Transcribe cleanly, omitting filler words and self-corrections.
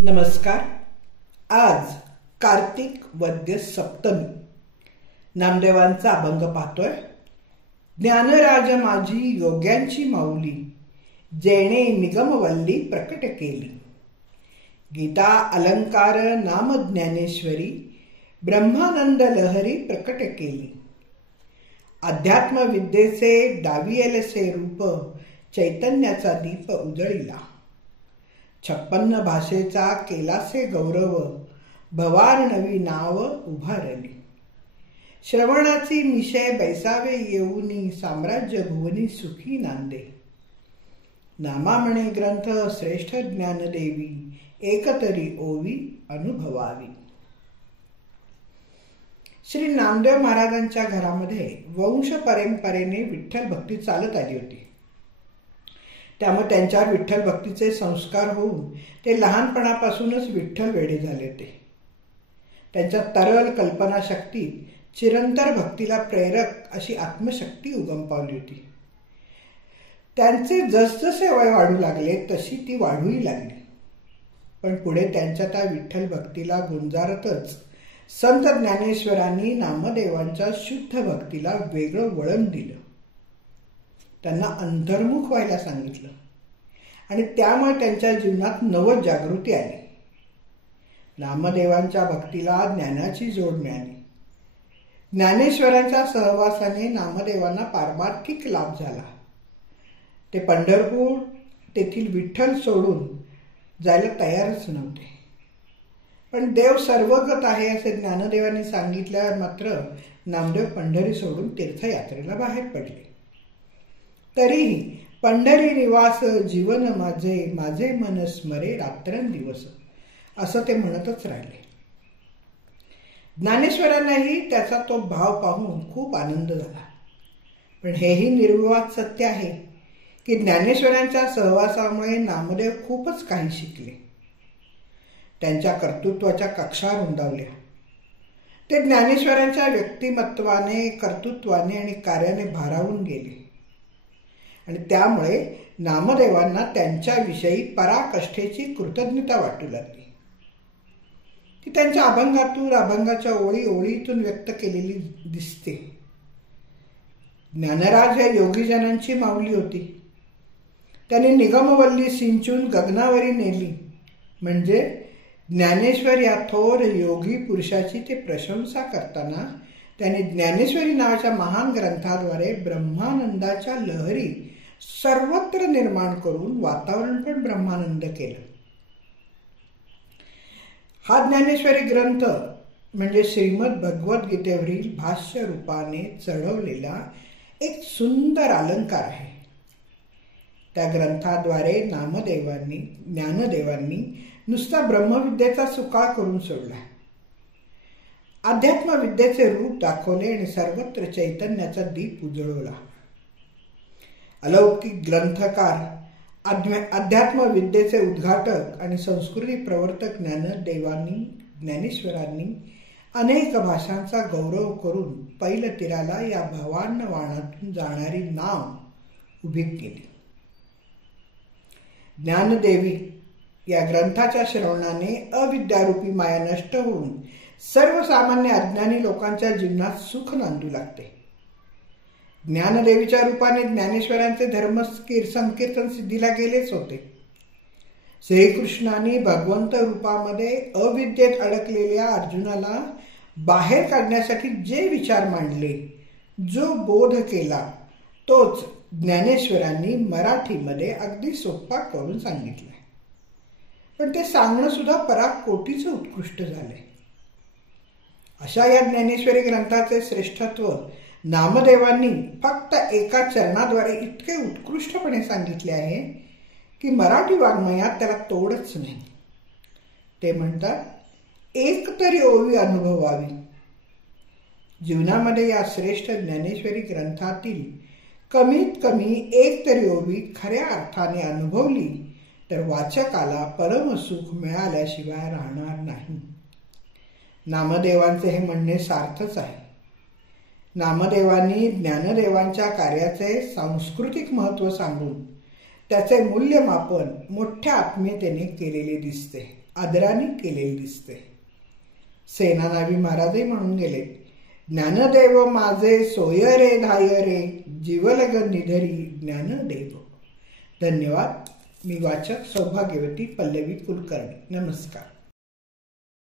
नमस्कार. आज कार्तिक वद्य सप्तमी. नामदेवांचा अभंग पाहतोय. ज्ञानराज माझी योग्यांची माऊली, जेणे निगमवल्ली प्रकट केली. गीता अलंकार नाम ज्ञानेश्वरी, ब्रह्मानंद लहरी प्रकट केली. अध्यात्म विद्येचे डावियलसे रूप, चैतन्याचा दीप उजळिला. 56 भाषेचा केलासे गौरव, भवार्णवी नाव उभारली. श्रवणाची मिशे बैसावे येऊनी, साम्राज्य भुवनी सुखी नांदे. नामामणे ग्रंथ श्रेष्ठ ज्ञानदेवी, एकतरी ओवी अनुभवावी. श्री नामदेव महाराजांच्या घरामध्ये वंश परंपरेने विठ्ठल भक्ती चालत आली होती. त्यामुळे त्यांच्यावर विठ्ठल भक्तीचे संस्कार होऊन ते लहानपणापासूनच विठ्ठल वेडे झाले होते. त्यांच्या तरल कल्पनाशक्ती चिरंतर भक्तीला प्रेरक अशी आत्मशक्ती उगम पावली होती. त्यांचे जसजसे वय वाढू लागले तशी ती वाढूही लागली. पण पुढे त्यांच्या त्या विठ्ठल भक्तीला गुंजारतच संत ज्ञानेश्वरांनी नामदेवांच्या शुद्ध भक्तीला वेगळं वळण दिलं. त्यांना अंतर्मुख व्हायला सांगितलं आणि त्यामुळे त्यांच्या जीवनात नवजागृती आली. नामदेवांच्या भक्तीला ज्ञानाची जोड मिळाली. ज्ञानेश्वरांच्या सहवासाने नामदेवांना पारमार्थिक लाभ झाला. ते पंढरपूर तेथील विठ्ठल सोडून जायला तयारच नव्हते. पण देव सर्वगत आहे असे ज्ञानदेवांनी सांगितल्यावर मात्र नामदेव पंढरी सोडून तीर्थयात्रेला बाहेर पडले. तरीही पंढरी निवास जीवन माझे, माझे मन स्मरे रात्रंदिवस, असं ते म्हणतच राहिले. ज्ञानेश्वरांनाही त्याचा तो भाव पाहून खूप आनंद झाला. पण हेही निर्विवाद सत्य आहे की ज्ञानेश्वरांच्या सहवासामुळे नामदेव खूपच काही शिकले. त्यांच्या कर्तृत्वाच्या कक्षा रुंदावल्या. ते ज्ञानेश्वरांच्या व्यक्तिमत्वाने, कर्तृत्वाने आणि कार्याने भारावून गेले आणि त्यामुळे नामदेवांना त्यांच्याविषयी पराकाष्ठेची कृतज्ञता वाटू लागली. ती त्यांच्या अभंगातून, अभंगाच्या ओळी ओळीतून व्यक्त केलेली दिसते. ज्ञानराज या योगीजनांची माऊली होती. त्यांनी निगमवल्ली सिंचून गगनावरी नेली. म्हणजे ज्ञानेश्वर या थोर योगी पुरुषाची ते प्रशंसा करताना त्यांनी ज्ञानेश्वरी नावाच्या महान ग्रंथाद्वारे ब्रह्मानंदाच्या लहरी सर्वत्र निर्माण करून वातावरण पण ब्रह्मानंद केलं. हा ज्ञानेश्वरी ग्रंथ म्हणजे श्रीमद भगवद्गीतेवरील भाष्य रूपाने चढवलेला एक सुंदर अलंकार आहे. त्या ग्रंथाद्वारे ज्ञानदेवांनी नुसता ब्रह्मविद्येचा सुकाळ करून सोडला. अध्यात्मविद्येचे रूप दाखवले आणि सर्वत्र चैतन्याचा दीप उजळवला. अलौकिक ग्रंथकार, अध्यात्मविद्येचे उद्घाटक आणि संस्कृती प्रवर्तक ज्ञानेश्वरांनी अनेक भाषांचा गौरव करून पैलतीराला या भवांडवाणातून जाणारी नाव उभी केली. ज्ञानदेवी या ग्रंथाच्या श्रवणाने अविद्यारूपी माया नष्ट होऊन सर्वसामान्य अज्ञानी लोकांच्या जीवनात सुख नांदू लागते. ज्ञानदेवीच्या रूपाने ज्ञानेश्वरांचे धर्म संकीर्तन सिद्धीला गेलेच होते. श्रीकृष्णाने भगवंत रूपामध्ये अविद्येत अडकलेल्या अर्जुनाला बाहेर काढण्यासाठी जे विचार मांडले, जो बोध केला, तोच ज्ञानेश्वरांनी मराठीमध्ये अगदी सोपा करून सांगितला. पण ते सांगणं सुद्धा पराकोटीचं उत्कृष्ट झालंय. अशा या ज्ञानेश्वरी ग्रंथाचे श्रेष्ठत्व नामदेवांनी फक्त एका चरणाद्वारे इतके उत्कृष्टपणे सांगितले आहे की मराठी वाङ्मयात त्याला तोडच नाही. ते म्हणतात, एक तरी ओवी अनुभवावी. जीवनामध्ये या श्रेष्ठ ज्ञानेश्वरी ग्रंथातील कमीत कमी एक तरी ओवी खऱ्या अर्थाने अनुभवली तर वाचकाला परमसुख मिळाल्याशिवाय राहणार नाही. नामदेवांचे हे म्हणणे सार्थच आहे. नामदेवांनी ज्ञानदेवांच्या कार्याचे सांस्कृतिक महत्त्व सांगून त्याचे मूल्यमापन मोठ्या आत्मीयतेने केलेले दिसते, आदराने केलेले दिसते. सेनानावी महाराजही म्हणून गेले, ज्ञानदेव माझे सोय रे धाय रे, जीवलग निधरी ज्ञानदेव. धन्यवाद. मी वाचक सौभाग्यवती पल्लवी कुलकर्णी. नमस्कार.